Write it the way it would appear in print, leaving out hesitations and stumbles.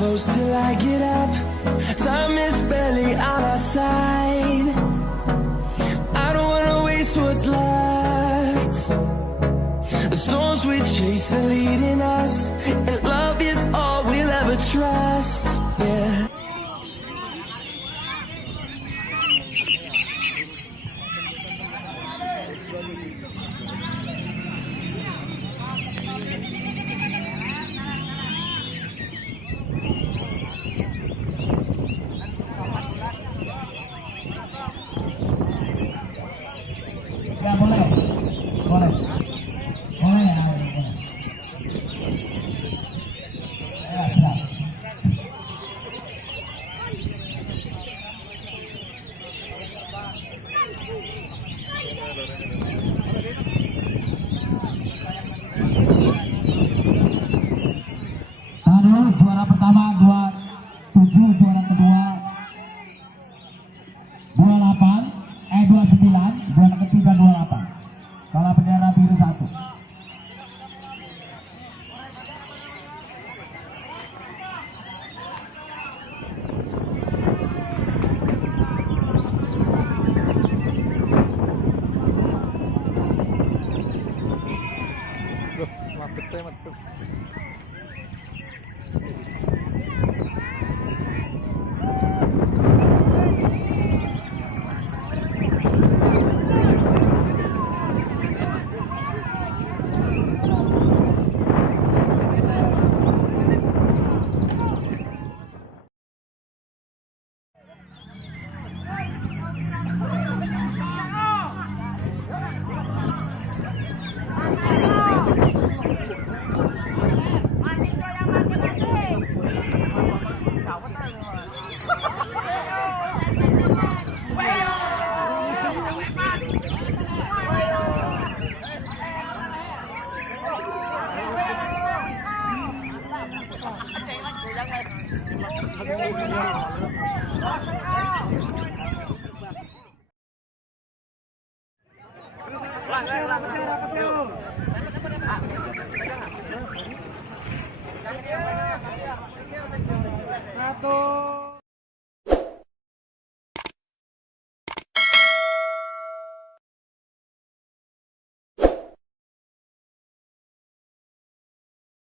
close till I get up. Time is barely on our side. I don't wanna waste what's left. The storms we chase are leading us, and love is all we'll ever trust. Yeah. Ya boleh, boleh, boleh ya, boleh. Ya siap. Lalu juara pertama 27, juara kedua 28, 29, juara ketiga 28. Kalau bendera biru 1. Satu.